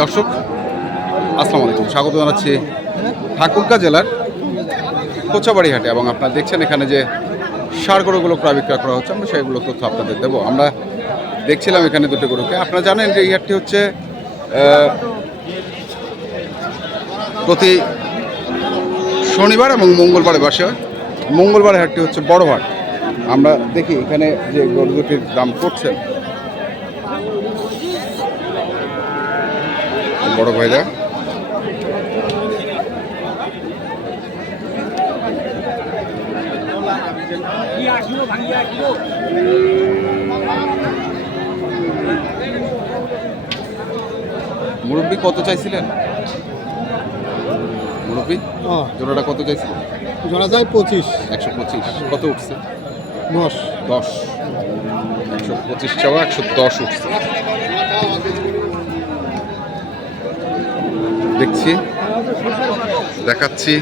দর্শক, আসসালামু আলাইকুম। স্বাগত জানাচ্ছি ঠাকুরকা জেলার কোচাবাড়ি হাটে এবং আপনারা দেখছেন এখানে যে সার গরুগুলো ক্রয় বিক্রয় করা হচ্ছে, আমরা সেইগুলো তথ্য আপনাদের দেবো। আমরা দেখছিলাম এখানে দুটো গরুকে। আপনারা জানেন যে এই হাটটি হচ্ছে প্রতি শনিবার এবং মঙ্গলবারে বসে হয়। মঙ্গলবারে হাটটি হচ্ছে বড় হাট। আমরা দেখি এখানে যে গরু দুটির দাম করছেন বড় ভাইরা। মুরব্বী কত চাইছিলেন? মুরব্বী জোড়াটা কত চাইছিলেন জোড়া যায় পঁচিশ। একশো পঁচিশ। কত উঠছে? দশ। দশ। একশো পঁচিশ চাওয়া একশো দশ উঠছে। দেখছি দেখাচ্ছি।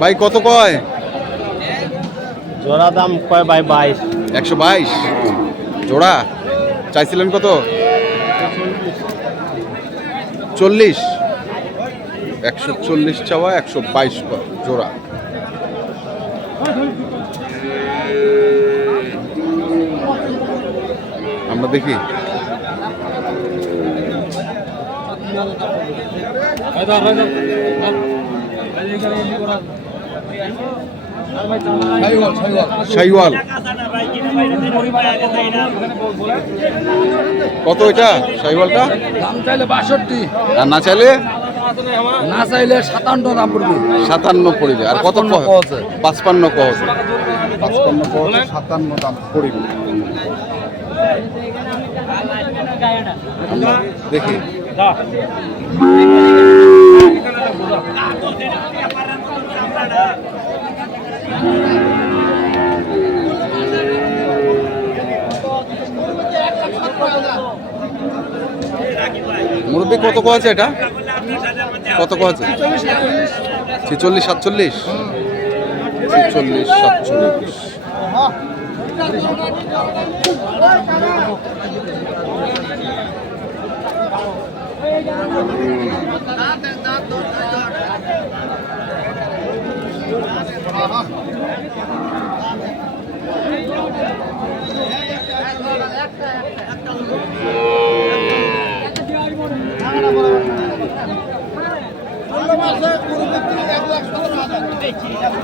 ভাই কত কয়? জোড়া দাম কয় বাই বাইশ? একশো বাইশ? জোড়া? চাইছিলেন কত? চল্লিশ। একশো চল্লিশ চাওয়া, একশো বাইশ জোড়া। আমরা দেখি। শাইওয়াল কত এটা শাইওয়ালটা দাম চাইলে বাষট্টি। আর না চাইলে? না চাইলে সাতান্ন দাম পড়বে। সাতান্ন পড়িবে আর কত পাঁচপান্ন কহ- কহছে। পাঁচপান্ন কহছে সাতান্ন দাম পড়িবে। দেখি। মুরব্বী কত কো আছে এটা? কত কো আছে? ছেচল্লিশ সাতচল্লিশ? ছেচল্লিশ সাতচল্লিশ।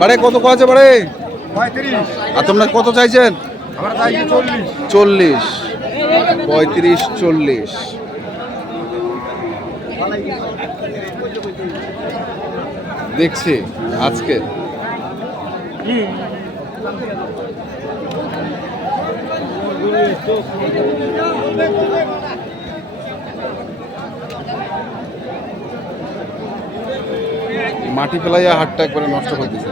বাড়ে কত আছে বাড়ে? আর তোমরা কত চাইছেন? চল্লিশ। চল্লিশ। পঁয়ত্রিশ চল্লিশ। দেখছি আজকে। মাটি ফেলাইয়া হাটটা একবারে নষ্ট করে দিছে।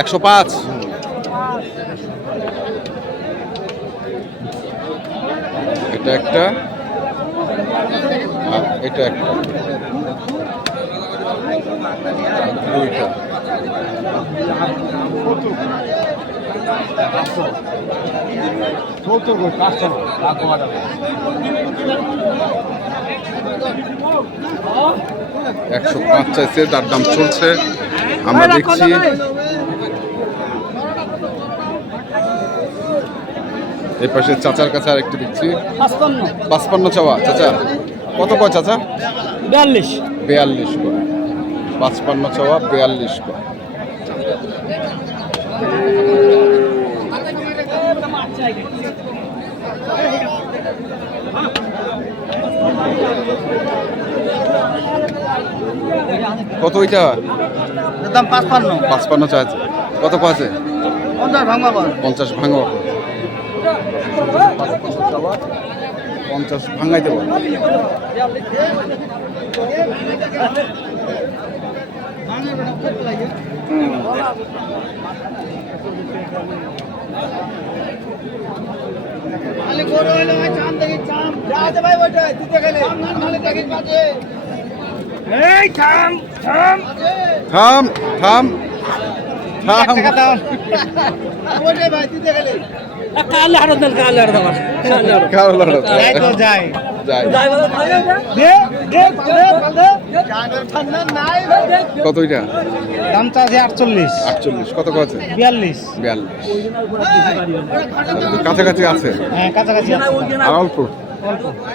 একশো পাঁচ। এটা একটা। এটা একটা। দুইটা। সত্তর করে পাঁচশো লাখ কমা যাবে একশো পাঁচ চাইছে তার দাম চলছে। আমরা দেখছি। এই পাশে চাচার কাছে আরেকটি দেখছি। পাঁচপান্ন। পাঁচপান্ন চাওয়া চাচা। কত কয় চাচা? বিয়াল্লিশ। বেয়াল্লিশ করে পাঁচপান্ন চাওয়া বেয়াল্লিশ করে কত ওইটা? দাম পাঁচপান্ন। পাঁচপান্ন চা আছে। কত আছে? পঞ্চাশ ভাঙা পঞ্চাশ ভাঙো। পঞ্চাশ ভাঙাই দেবো। থাম থাম। থাম কালে হারো দেন কালে কালে হারো। কারও লড়ো যাই তো যাই। যাই। দে দে দে কত এটা দামটা আছে আটচল্লিশ। আটচল্লিশ কত কত আছে? বিয়াল্লিশ। বিয়াল্লিশ। কাছাকাছি আছে? হ্যাঁ কাছাকাছি আর অল্প?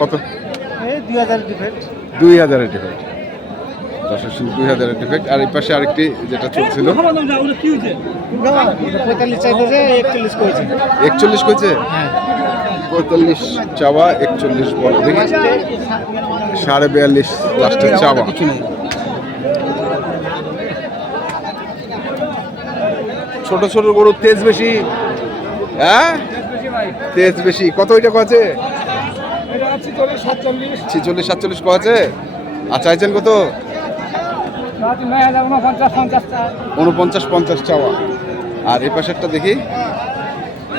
কত? দুই হাজার দুই হাজারের শুরু দুই হাজারের টিকিট আর এই পাশে আরেকটি যেটা চলছিল। একচল্লিশ কইছে হ্যাঁ। পঁয়তাল্লিশ চাওয়া একচল্লিশ বলো। দেখি। সাড়ে বিয়াল্লিশ লাস্টের চাওয়া। ছোট ছোট গরু তেজ বেশি। হ্যাঁ? তেজ বেশি। কত ওইটা কছে ছিচল্লিশ সাতচল্লিশ। কছে আর চাইছেন কত? উনপঞ্চাশ পঞ্চাশ চাওয়া। আর এই পাশেরটা দেখি।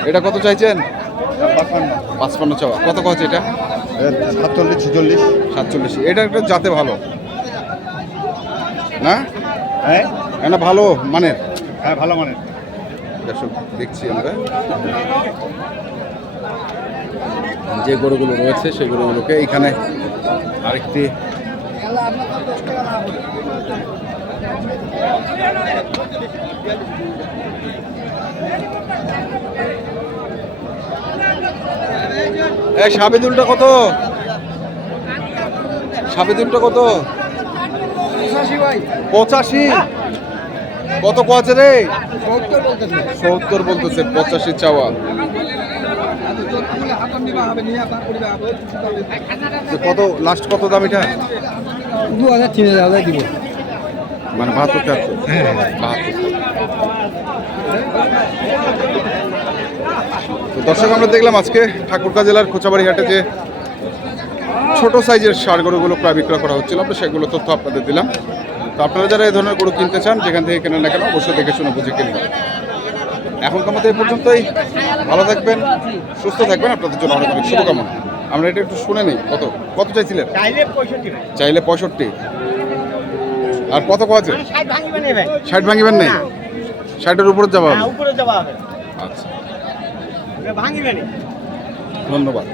এটা কত চাইছেন? পাঁচপান্ন চাওয়া। কত কছে এটা? সাতচল্লিশ ছিচল্লিশ। সাতচল্লিশ। এটা একটা জাতে ভালো। না? হ্যাঁ? এটা ভালো মানের? হ্যাঁ ভালো মানের। দর্শক দেখছি আমরা। যে গরুগুলো রয়েছে সেই গরুগুলোকে এইখানে আরেকটি এই সাবেদুলটা কত? সাবেদুলটা কত? পঁচাশি কত কছে রে? সত্তর বলতেছে। পঁচাশি চাওয়া। কত লাস্ট কত দাম এটা? দু হাজার তিন হাজার দিব। মানে বাহাত্তর তেহাত্তর বাহাত্তর দর্শক আমরা দেখলাম আজকে ঠাকুরকা জেলার খোঁচাবাড়ি হাটে যে ছোট সাইজের সার গরুগুলো প্রায় বিক্রয় করা হচ্ছিল আমরা সেগুলো তথ্য আপনাদের দিলাম। তো আপনারা যারা এই ধরনের গরু কিনতে চান যেখান থেকে কেনেন না কেন অবশ্যই দেখে শুনে বুঝে কিনবেন। এখনকার মতো এই পর্যন্তই। ভালো থাকবেন সুস্থ থাকবেন আপনাদের জন্য অনেক অনেক শুভকামনা। আমরা এটা একটু শুনে নিই। কত? কত চাইছিলেন? চাইলে পঁয়ষট্টি আর কত ষাট ভাঙিবে ষাট ভাঙিবেন নেই? ষাটের উপরে যাওয়া হবে। হ্যাঁ উপরে যাওয়া হবে। আচ্ছা। ধন্যবাদ।